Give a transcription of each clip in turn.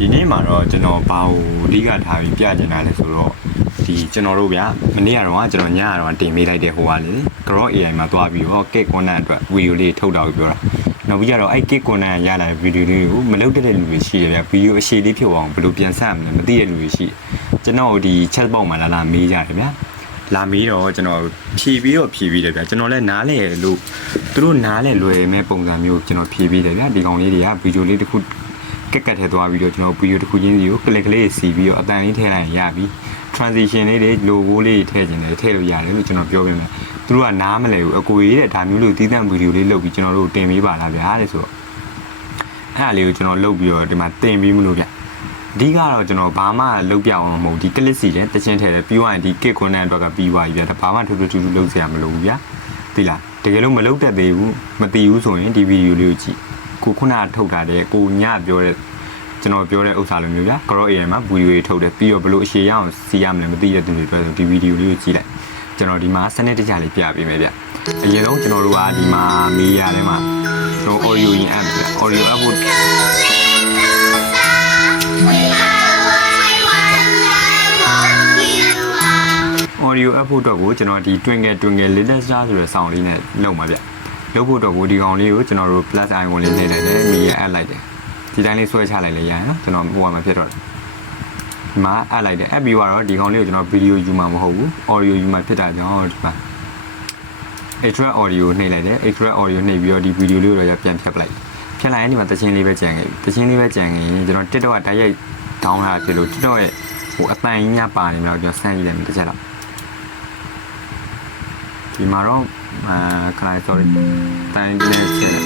ဒီနေ့မှာတော့ကျွန်တော်ဘာကိုအဓိကထားပြီးပြချင်တာလဲဆိုတော့ဒီကျွန်တော်တို့ဗျာမနေ့ကတော့ကျွန်တော်ညကတော့တင်ပေးလိုက်တဲ့ဟိုကလေ Grow AI မှာသွားပြီးတော့ Cake Content အတွက်ဗီဒီယိုလေးထုတ်တာကိုပြောတာနောက်ပြီးတော့အဲ့ Cake Content ရလာတဲ့ဗီဒီယိုလေးကိုမလုပ်တဲ့လူတွေရှိတယ်ဗျာဗီဒီယိုအရှိလေးဖြစ်အောင်ဘယ်လိုပြန်ဆက်မလဲမသိတဲ့လူတွေရှိကျွန်တော်ဒီ chat box မှာလာမေးကြတယ်ဗျာလာမေးတော့ကျွန်တော်ဖြည့်ပြီးတယ်ဗျာကျွန်တော်လည်းနားလဲလို့သူတို့နားလဲလွယ်မဲ့ပုံစံမျိုးကျွန်တော်ဖြည့်ပြီးတယ်ဗျာဒီကောင်လေးတွေကဗီဒီယိုလေးတစ်ခုကက်ထဲသွားပြီးတော့ကျွန်တော်ဗီဒီယိုတစ်ခုချင်းစီကို click လေးစီပြီးတော့အတန်လေးထည့်လိုက်ရင်ရပြီ transition လေးတွေ logo လေးထည့်ခြင်းလည်းထည့်လို့ရတယ်လို့ကျွန်တော်ပြောပြမယ်သူတို့ကနားမလဲဘူးအကိုကြီးတဲ့ဒါမျိုးလို့တီးသန့်ဗီဒီယိုလေးလုပ်ပြီးကျွန်တော်တို့တင်ပေးပါလားဗျာတဲ့ဆိုတော့အဲ့ဒါလေးကိုကျွန်တော်လုပ်ပြီးတော့ဒီမှာတင်ပေးမလို့ဗျအဓိကတော့ကျွန်တော်ဘာမှလုပ်ပြအောင်မဟုတ်ဒီ click စီတဲ့တချင်းထည့်တယ်ပြီးသွားရင်ဒီ Cake Content အတွက်ကပြီးသွားပြီဗျာဒါဘာမှထူးထူးလုပ်စရာမလိုဘူးဗျာသိလားတကယ်လို့မလုပ်တတ်သေးဘူးမသိဘူးဆိုရင်ဒီဗီဒီယိုလေးကိုကြည့်ကိုခုနထုတ်ထားတဲ့ကိုညပြောတဲ့ကျွန်တော်ပြောတဲ့ဥစ္စာလိုမျိုးဗျာ Grow AI မှာဗီဒီယိုတွေထုတ်တယ်ပြီးတော့ဘလို့အရှိရအောင်စီးရမလဲမသိတဲ့သူတွေအတွက်ဆိုဒီဗီဒီယိုလေးကိုကြည့်လိုက်ကျွန်တော်ဒီမှာစနစ်တကျလေးပြပေးမယ်ဗျအရင်ဆုံးကျွန်တော်တို့ကဒီမှာမီဒီယာထဲမှာကျွန်တော် audio in app audio output audio output တော့ကိုကျွန်တော်ဒီ twinkle little star ဆိုတဲ့ sound လေးနဲ့လုပ်မှာဗျလုပ်ဖို့တော့ဒီကောင်လေးကိုကျွန်တော်တို့ plus icon လေးနှိပ်လိုက်တယ်မီဒီယာ add လိုက်တယ်ဒီတိုင်းလေးဆွဲချလိုက်လေရရင်နော်ကျွန်တော်ဟိုမှာဖြစ်တော့ဒီမှာအပ်လိုက်တယ်အပ်ပြီးတော့ဒီကောင်လေးကိုကျွန်တော်ဗီဒီယိုယူမှာမဟုတ်ဘူး audio ယူမှာဖြစ်တာကြောင့်ဒီမှာ extra audio နှိပ်လိုက်တယ် extra audio နှိပ်ပြီးတော့ဒီဗီဒီယိုလေးကိုတော့ပြန်ဖြတ်ပလိုက်ဖြတ်လိုက်ရင်ဒီမှာတချင်းလေးပဲကြံခဲ့တချင်းလေးပဲကြံခဲ့ရင်ကျွန်တော် TikTok ကတိုက်ရိုက် down လာဖြစ်လို့ TikTok ရဲ့ဟိုအပန်ကြီးညပါနေမှာကျွန်တော်စမ်းကြည့်တယ်တစ်ချက်တော့ဒီမှာတော့ခဏ sorry တိုင်းနေချက်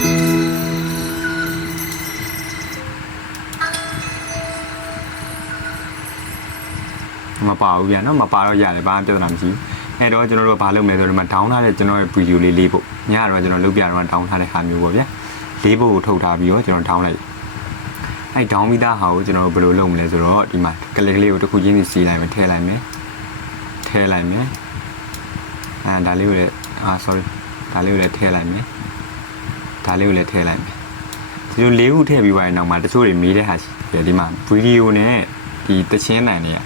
မပါဘူးဗျာနော်မပါတော့ရတယ်ဘာမှပြဿနာမရှိဘူးအဲ့တော့ကျွန်တော်တို့ကဘာလုပ်မလဲဆိုတော့ဒီမှာ down ထားတဲ့ကျွန်တော်ရဲ့ ဗီဒီယိုလေးဖို့ညကတော့ကျွန်တော်လုပ်ပြတော့ down ထားတဲ့ဟာမျိုးပေါ့ဗျာလေးဖို့ကိုထုတ်ထားပြီးတော့ကျွန်တော် down လိုက်အဲ့ down ပြီးသားဟာကိုကျွန်တော်တို့ဘယ်လိုလုပ်မလဲဆိုတော့ဒီမှာ click လေးကိုတစ်ခုချင်းစီလိုက်မယ်ထည့်လိုက်မယ်ဒါလေးကိုလည်းsorry ဒါလေးကိုလည်းထည့်လိုက်မယ်ဒီလိုလေးခုထည့်ပြီးသွားရင်နောက်မှာတချို့တွေမေးတဲ့ဟာရှိတယ်ဒီမှာဗီဒီယိုနဲ့ဒီတချင်းတန်တွေက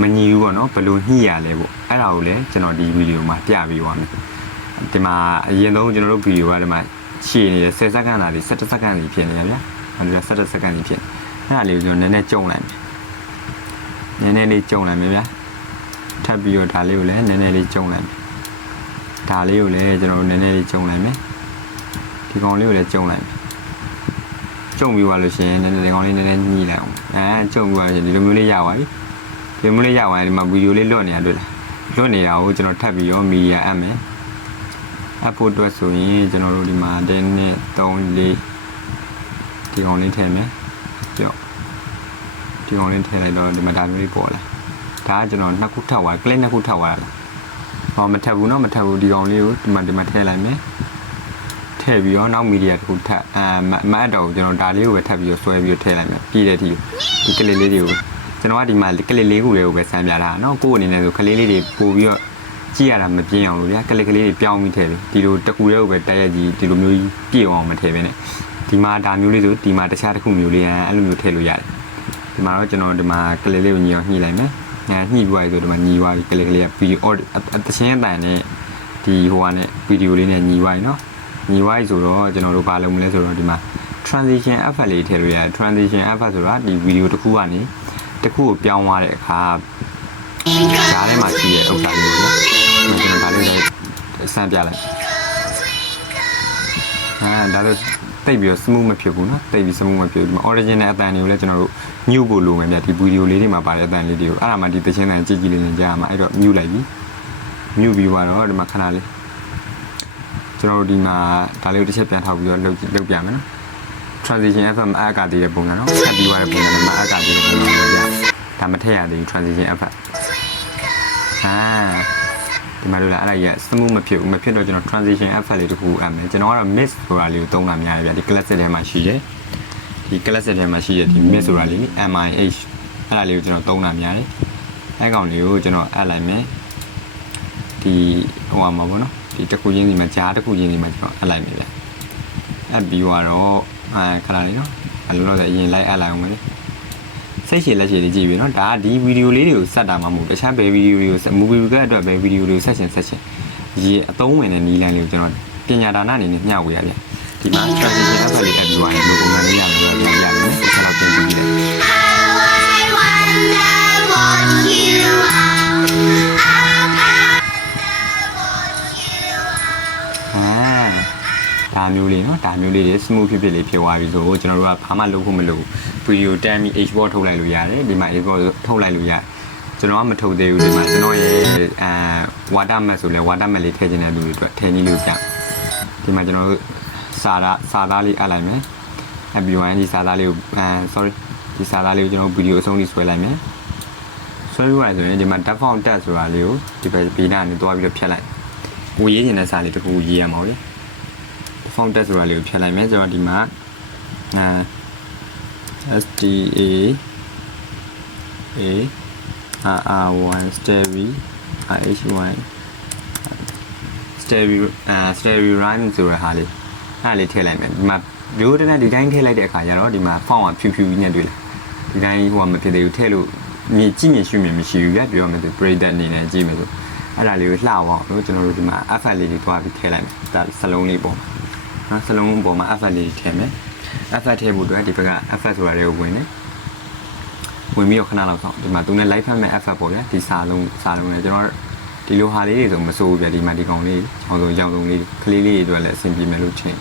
မညီဘူးပေါ့နော်ဘယ်လိုညှိရလဲပေါ့အဲ့ဒါကိုလည်းကျွန်တော်ဒီဗီဒီယိုမှာပြပေးသွားမယ်ဒီမှာအရင်ဆုံးကျွန်တော်တို့ဗီဒီယိုကဒီမှာရှည်နေတဲ့10စက္ကန့်သာဒီ17စက္ကန့်ကြီးဖြစ်နေရဗျာအဲ့ဒါ17စက္ကန့်ကြီးဖြစ်အဲ့ဒါလေးကိုကျွန်တော်နည်းနည်းကြုံလိုက်မယ်ဗျာထပ်ပြီးတော့ဒါလေးကိုလည်းနည်းနည်းလေးကြုံလိုက်မယ်ဒါလေးကိုလည်းကျွန်တော်တို့နည်းနည်းလေးကြုံလိုက်မယ်ဒီကောင်လေးကိုလည်းကြုံလိုက်မယ်ကြုံပြီးသွားလို့ရှိရင်နည်းနည်းဒီကောင်လေးနည်းနည်းညှိလိုက်အောင်ကြုံပြီးသွားရင်ဒီလိုမျိုးလေးရပါပြီဒီမျိုးလေးရသွားရင်ဒီမှာဗီဒီယိုလေးလွတ်နေရတွေ့လားလွတ်နေတာကိုကျွန်တော်ထပ်ပြီးတော့မီဒီယာအပ်မယ်အပ်ဖို့အတွက်ဆိုရင်ကျွန်တော်တို့ဒီမှာ1 2 3 4ဒီကောင်လေးထည့်မယ်ကြောက်ဒီကောင်လေးထည့်လိုက်တော့ဒီမှာဒါမျိုးလေးပေါ်လာဒါကကျွန်တော်နှစ်ခုထပ်သွား click နှစ်ခုထပ်သွားတာဟောမထပ်ဘူးဒီကောင်လေးကိုဒီမှာထည့်လိုက်မယ်ထည့်ပြီးတော့နောက်မီဒီယာတစ်ခုထပ်မအပ်တော့ကျွန်တော်ဒါလေးကိုပဲထပ်ပြီးတော့ဆွဲပြီးတော့ထည့်လိုက်မယ်ပြီးတဲ့ဒီ click လေးတွေကိုကျွန်တော်ကဒီမှာကလစ်လေးခုတွေကိုပဲဆန်းပြတာเนาะကိုယ်အနေနဲ့ဆိုကလေးလေးတွေပို့ပြီးတော့ကြည့်ရတာမပြင်းအောင်လို့ဗျာကလစ်ကလေးတွေပြောင်းပြီးထည့်တယ်ဒီလိုတကူတွေကိုပဲတိုက်ရိုက်ကြီးဒီလိုမျိုးပြည့်အောင်မထည့်ဘဲနဲ့ဒီမှာဒါမျိုးလေးဆိုဒီမှာတခြားတစ်ခုမျိုးလေးအဲ့လိုမျိုးထည့်လို့ရတယ်ဒီမှာတော့ကျွန်တော်ဒီမှာကလစ်လေးကိုညှိအောင်ညှိလိုက်မယ်ညှိပြီးဆိုဒီမှာညှိသွားပြီကလစ်ကလေးကဗီဒီယိုတချင်းအတန်နဲ့ဒီဟိုကနဲ့ဗီဒီယိုလေးနဲ့ညှိသွားပြီเนาะညှိသွားပြီဆိုတော့ကျွန်တော်တို့ဘာလုပ်မလဲဆိုတော့ဒီမှာ transition effect လေးထည့်လို့ရတယ် transition effect ဆိုတာဒီဗီဒီယိုတစ်ခုကနေတစ်ခုကိုပြောင်းသွားတဲ့အခါဓာတ်ထဲမှာရှိတဲ့ဥစ္စာလေးပေါ့ကျွန်တော်ဒါလေးလည်းစမ်းပြလိုက်ဒါလည်းတိတ်ပြီးတော့ smooth မဖြစ်ဘူးเนาะတိတ်ပြီး smooth မဖြစ်ဘူး original အတန်တွေကိုလည်းကျွန်တော်တို့ညှို့ဖို့လိုမယ်ဗျဒီဗီဒီယိုလေးတွေမှာပါတဲ့အတန်လေးတွေကိုအဲ့ဒါမှဒီတချင်းတန်ကြည့်လေးနဲ့ကြားရမှာအဲ့တော့ညှို့လိုက်ပြီညှို့ပြီးတော့ဒီမှာခဏလေးကျွန်တော်တို့ဒီမှာဒါလေးကိုတစ်ချက်ပြန်ထောက်ပြီးတော့လုပ်ပြမယ်နော် transition effect မအကတည်းကပုံစံနော်ဆက်ပြီးသွားတဲ့ပုံစံမအကတည်းကပုံစံပဲဗျဒါမထည့်ရသေးဘူး transition effect ဒီမှာလို့လားအဲ့ဒါကြီး smooth မဖြစ်တော့ကျွန်တော် transition effect လေးတခုအပ်မယ်ကျွန်တော်ကတော့ mix ဆိုတာလေးကိုသုံးတာများတယ်ဗျဒီ classic ထဲမှာရှိတယ်ဒီ classic ထဲမှာရှိတဲ့ဒီ mix ဆိုတာလေး MIH အဲ့ဒါလေးကိုကျွန်တော်သုံးတာများတယ်အဲ့ကောင်လေးကိုကျွန်တော်အပ်လိုက်မယ်ဒီဟိုမှာပေါ့နော်ဒီတစ်ခုချင်းစီမှာကြားတစ်ခုချင်းစီမှာကျွန်တော်အပ်လိုက်မယ်ဗျအပ်ပြီးတော့ခဏလေးနော်အဲ့လိုတော့အရင်လိုက်အပ်လိုက်အောင်မယ် စိတ်ရှည်လက်ရှည်လေးကြည့်ပြီနော်ဒါကဒီဗီဒီယိုလေးတွေကိုဆက်တာမှမဟုတ်တခြားဘယ်ဗီဒီယိုတွေကိုမူဗီကအတွက်ပဲဗီဒီယိုတွေကိုဆက်ရှင်ရေအသုံးဝင်တဲ့နီးလန်းလေးကိုကျွန်တော်ပညာဒါနအနေနဲ့မျှဝေရပြန်ဒီမှာ transition အဖက်လေးအပ်ပြီးသွားရင်လိုပုံမှန်လေးရမယ်ဆိုတော့ပြန်ရမယ်တစ်ချက်လောက်ပြင်ကြည့်လိုက်ဒါမျိုးလေးနော်ဒါမျိုးလေးတွေ smooth ဖြစ်လေးဖြစ်သွားပြီဆိုတော့ကျွန်တော်တို့ကဘာမှလုပ်ဖို့မလိုဗီဒီယိုတမ်းပြီး export ထုတ်လိုက်လို့ရတယ်ဒီမှာ export ထုတ်လိုက်လို့ရတယ်ကျွန်တော်ကမထုတ်သေးဘူးဒီမှာကျွန်တော်ရဲ့watermark ဆိုလဲ watermark လေးထည့်ချင်တဲ့လူတွေအတွက်ထည့်နည်းလို့ပြဒီမှာကျွန်တော်တို့စာသားလေးအပ်လိုက်မယ်အပြီးရင်ဒီစာသားလေးကိုsorry ဒီစာသားလေးကိုကျွန်တော်ဗီဒီယိုအဆုံးလေးဆွဲလိုက်မယ်ဆွဲပြီးသွားဆိုရင်ဒီမှာ default tab ဆိုတာလေးကိုဒီဘက်ဘေးနားနဲ့တွားပြီးတော့ဖြတ်လိုက်ကိုရေးနေတဲ့စာလေးတစ်ခုရေးရမှာလေ default tab ဆိုတာလေးကိုဖြတ်လိုက်မယ်ကျွန်တော်ဒီမှာ STA R1 stereo RH1 stereo rhyme ဆိုတဲ့ဟာလေးအဲ့လေးထည့်လိုက်မယ်ဒီမှာရိုးတဲ့ဒီတိုင်းထည့်လိုက်တဲ့အခါကျတော့ဒီမှာ font ကဖြူဖြူကြီးနဲ့တွေ့လာဒီတိုင်းဟိုကမဖြစ်သေးဘူးထည့်လို့မြင်ကြည့်မြင်ရှုမြင်မရှိဘူးပြပြောမယ်ဆို breaker အနေနဲ့ကြည့်မယ်ဆိုအဲ့ဒါလေးကိုလှအောင်လို့ကျွန်တော်တို့ဒီမှာ effect လေးတွေတွားပြီးထည့်လိုက်မယ်ဒါစလုံးလေးပေါ့နော်စလုံးပေါ်မှာ effect လေးထည့်မယ် effect ထည့်ဖို့အတွက်ဒီဘက်က effect ဆိုတာတွေကိုဝင်တယ်ဝင်ပြီးတော့ခဏလောက်ဆောင်ဒီမှာသူနဲ့ live ဖတ်မဲ့ effect ပေါ့ဗျာဒီစာလုံးနဲ့ကျွန်တော်ဒီလိုဟာလေးတွေဆိုမစိုးဘူးဗျာဒီမှာဒီကောင်လေးရောင်စုံလေးကလေးလေးတွေအတွက်လည်းအဆင်ပြေမယ်လို့ထင်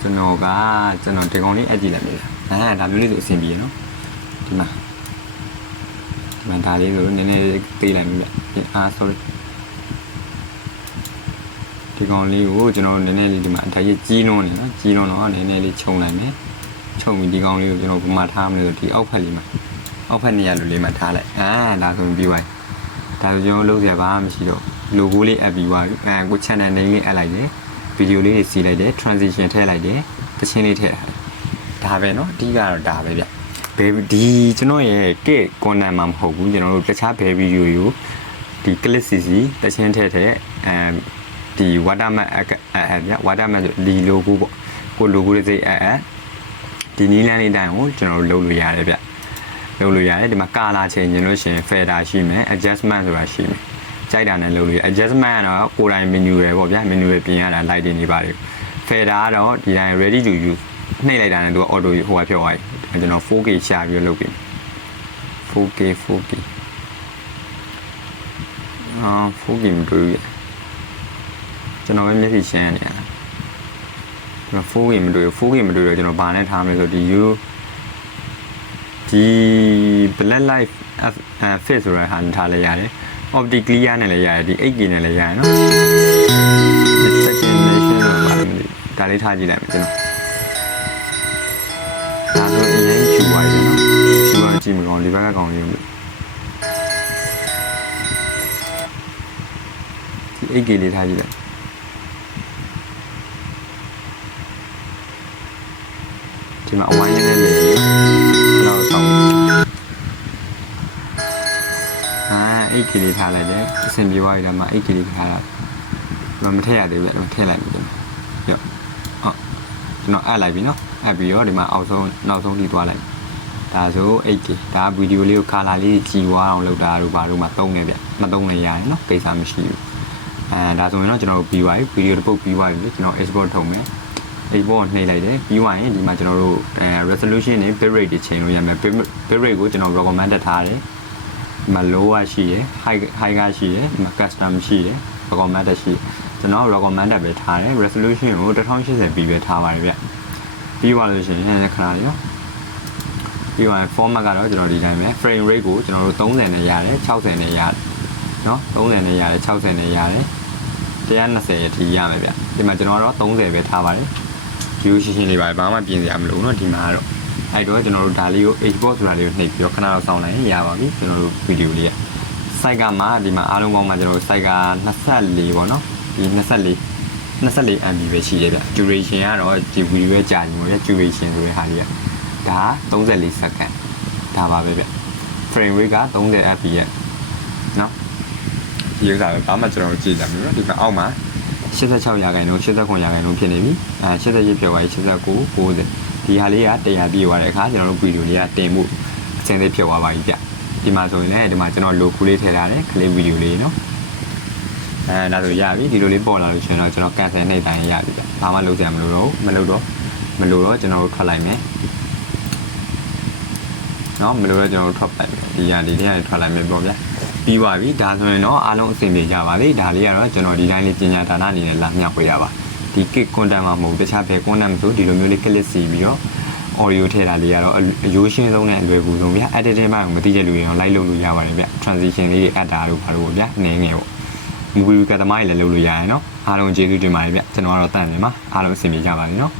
ကျွန်တော်ဒီကောင်လေးအကြည့်လိုက်ပြီဒါမျိုးလေးဆိုအဆင်ပြေနော်ဒီမှာဒါလေးဆိုနည်းနည်းပေးလိုက်မယ်sorry ဒီကောင်လေးကိုကျွန်တော်နည်းနည်းလေးဒီမှာဒါကြီးကြီးလုံးနေနော်ကြီးလုံးတော့နည်းနည်းလေးခြုံလိုက်မယ်ခြုံပြီးဒီကောင်လေးကိုကျွန်တော်ပုံမှန်ထားမလို့ဒီအောက်ဖက်လေးမှာအောက်ဖက်နေရလိုလေးမှာထားလိုက်ဒါဆိုပြီးသွားဒါဆိုကျွန်တော်လုပ်ရပါမရှိတော့ logo လေးအပ်ပြီးသွားပြီကို channel name လေးအပ်လိုက်တယ်ဗီဒီယိုလေးတွေစီးလိုက်တယ် transition ထည့်လိုက်တယ်တခြင်းလေးထည့်ဒါပဲเนาะအဓိကတော့ဒါပဲဗျဘယ်ဒီကျွန်တော်ရဲ့ကစ် content မှာမဟုတ်ဘူးကျွန်တော်တို့တခြားဘယ်ဗီဒီယိုယူဒီ clip စီတခြင်းထည့်ဒီ watermark ဗျ watermark ဒီ logo ပေါ့ကို logo လေးစိတ်ဒီနီးလန်းလေးတိုင်းကိုကျွန်တော်တို့လုပ်လို့ရတယ်ဗျလုပ်လို့ရတယ်ဒီမှာ color change လို့ရှိရင် fader ရှိမယ် adjustment ဆိုတာရှိမယ်ကြိုက်တာနဲ့လုပ်လို့ရ adjustment ကတော့ကိုယ်တိုင် menu ရယ်ပေါ့ဗျာ menu ရယ်ပြင်ရတာ light တွေနေပါတယ် fader ကတော့ဒီတိုင်း ready to use နှိပ်လိုက်တာနဲ့သူက auto ဟိုကဖြစ်သွားပြီကျွန်တော် 4K ရှာပြီးလုပ်ပြီ 4K 4K မတွေ့ဘူးကျွန်တော်ပဲမျက်စိရှင်းနေရတာကျွန်တော် 4K မတွေ့တော့ကျွန်တော်ဘာနဲ့ထားမလဲဆိုဒီblack light fit ဆိုတာဟာထားလိုက်ရတယ် optic clear နဲ့လည်းရတယ်ဒီ 8K နဲ့လည်းရတယ်နော် destination ဒါလေးထားကြည့်လိုက်မယ်ကျွန်တော်ဒါဆိုအရင်ချူပါရနော်ချူပါကြည့်မကောင်းဒီဘက်ကကောင်းလေးဒီ 8K လေးထားကြည့်လိုက်ဒီမှာအဝိုင်းနေနေတော့ဆောင်း8K လေးထားလိုက်တယ်အဆင်ပြေသွားပြီဒါမှ 8K လေးထားတာမထည့်ရသေးဘူးဗျထည့်လိုက်ပြီကျွန်တော်အပ်လိုက်ပြီနော်အပ်ပြီးတော့ဒီမှာနောက်ဆုံးထိသွားလိုက်ဒါဆို 8K ဒါဗီဒီယိုလေးကို color လေးကြည်သွားအောင်လုပ်တာတို့ဘာလို့မှသုံးနေဗျမသုံးနေရတယ်နော်ကိစ္စမရှိဘူးဒါဆိုရင်တော့ကျွန်တော်တို့ပြီးသွားပြီဗီဒီယိုတစ်ပုတ်ပြီးသွားပြီကျွန်တော် export ထုတ်မယ်export နှိပ်လိုက်တယ်ပြီးသွားရင်ဒီမှာကျွန်တော်တို့resolution နဲ့ bit rate တွေချိန်လို့ရမယ် bit rate ကိုကျွန်တော် recommended ထားတယ်ဒီမှာ low ရှိရယ် high ကရှိရယ်ဒီမှာ custom ရှိရယ် recommended ရှိကျွန်တော် recommended ပဲထားတယ် resolution ကို 1080p ပဲထားပါတယ်ဗျပြီးသွားလို့ရှိရင်ခဏလေးနော်ပြီးသွားရင် format ကတော့ကျွန်တော်ဒီတိုင်းပဲ frame rate ကိုကျွန်တော်တို့30နဲ့ရတယ်60နဲ့ရတယ်နော်30နဲ့ရတယ်60နဲ့ရတယ်120အထိရမယ်ဗျဒီမှာကျွန်တော်တော့30ပဲထားပါတယ် view ရှင်းလေးပါဘာမှပြင်စရာမလိုနော်ဒီမှာကတော့အဲ့တော့ကျွန်တော်တို့ဒါလေးကို export ဆိုတာလေးကိုနှိပ်ပြီးတော့ခဏတော့စောင့်လိုက်ရင်ရပါပြီကျွန်တော်တို့ဗီဒီယိုလေး site ကမှဒီမှာအားလုံးပေါင်းမှာကျွန်တော်တို့ site က24ပေါ့နော်ဒီ24 MB ပဲရှိတယ်ဗျ duration ကတော့ဒီဗီဒီယိုရဲ့ကြာနေပေါ့ဗျ duration ဆိုတဲ့ဟာလေးကဒါ34 second ဒါပါပဲဗျ frame rate က30 fps နော်ဒီဥစ္စာပဲဘာမှကျွန်တော်ကြည့်ကြမယ်နော်ဒီကအောက်မှာ86%ရာခိုင်နှုန်း89%ရာခိုင်နှုန်းဖြစ်နေပြီ88ဖြစ်သွားပြီ89 90ဒီဟာလေးက100ပြည့်သွားတဲ့အခါကျွန်တော်တို့ဗီဒီယိုလေးကတင်ဖို့ အချင်းသေးဖြစ်သွားပါပြီဗျဒီမှာဆိုရင်လည်းဒီမှာကျွန်တော်လိုကူလေးထည့်ထားတယ်ခလေးဗီဒီယိုလေးနော်ဒါဆိုရပြီဒီလိုလေးပေါ်လာလို့ရှင်တော့ကျွန်တော်ကန်ဆယ်နှိပ်တိုင်းရပြီဗျဘာမှလုပ်ကြမလို့တော့မလုပ်တော့ကျွန်တော်တို့ထွက်လိုက်မယ်နော်မလို့တော့ကျွန်တော်တို့ထွက်လိုက်မယ်ဒီလေးကနေထွက်လိုက်မယ်ပေါ့ဗျပြီးပါပြီဒါဆိုရင်တော့အားလုံးအဆင်ပြေကြပါပြီဒါလေးကတော့ကျွန်တော်ဒီတိုင်းလေးပညာဌာနအနေနဲ့လာမြောက်ပေးရပါဒီ kit content မှာမဟုတ်တခြားဘယ် content မဆိုဒီလိုမျိုးလေး click စီပြီးတော့ audio ထည့်တာလေးကတော့အရိုးရှင်းဆုံးနဲ့အလွယ်ကူဆုံးဗျ editing မှာမသိတဲ့လူတွေတော့ like လုပ်လို့ရပါတယ်ဗျ transition လေးတွေအပ်တာတို့ဘာလို့ပေါ့ဗျနည်းငယ်ပေါ့ movie ကသမားတွေလည်းလုပ်လို့ရတယ်နော်အားလုံးကျေးဇူးတင်ပါတယ်ဗျကျွန်တော်ကတော့တန်နေမှာအားလုံးအဆင်ပြေကြပါစေနော်